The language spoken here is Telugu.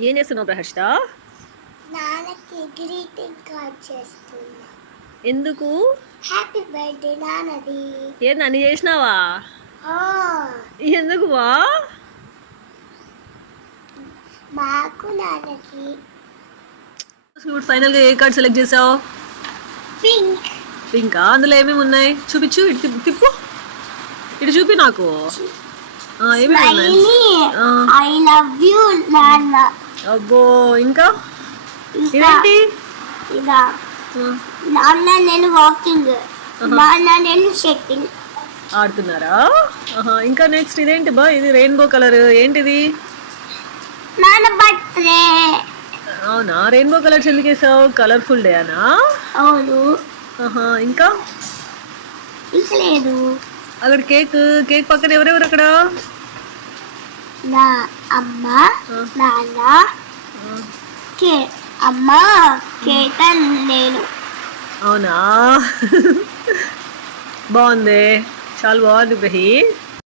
ఏం చేస్తున్నావు ప్రహర్షిత నాన్నకి గ్రీటింగ్ కార్డ్ చేస్తున్నా. ఎందుకు? హ్యాపీ బర్త్డే నాన్నది. ఏం నన్ను చేసినావా? ఎందుకు వా? మాకు నాన్నకి. ఇప్పుడు ఫైనల్గా ఏ కార్డ్ సెలెక్ట్ చేసావు? పింక్. ఇంకా అందులో ఏమేమి ఉన్నాయి? చూపించు ఇటు తిప్పు- ఇటు చూపి నాకు. ఏమేమి ఉన్నాయి. ఐ లవ్ యూ నాన్న. అబ్బో ఇంకా? ఇదేంటి? ఇదా. నాన్న నేను వాకింగ్ నాన్న నేను షెట్టింగ్ ఆడుతున్నారా? ఇంకా నెక్స్ట్ ఇదేంటి బా? ఇది రెయిన్బో కలర్ ఏంటిది? నాన్న బర్త్డే అవునా? రెయిన్బో కలర్స్ ఎందుకు వేసావు? కలర్ఫుల్ డే అనా? అవును. ఇంకా? ఇంకా లేదు. అక్కడ కేక్ కేక్ పక్కన ఎవరెవరు అక్కడ? నా అమ్మ. నాన్న కే అమ్మ కేతన్ నేను. అవునా? బాగుంది. చాలా బాగుంది బ్రహి.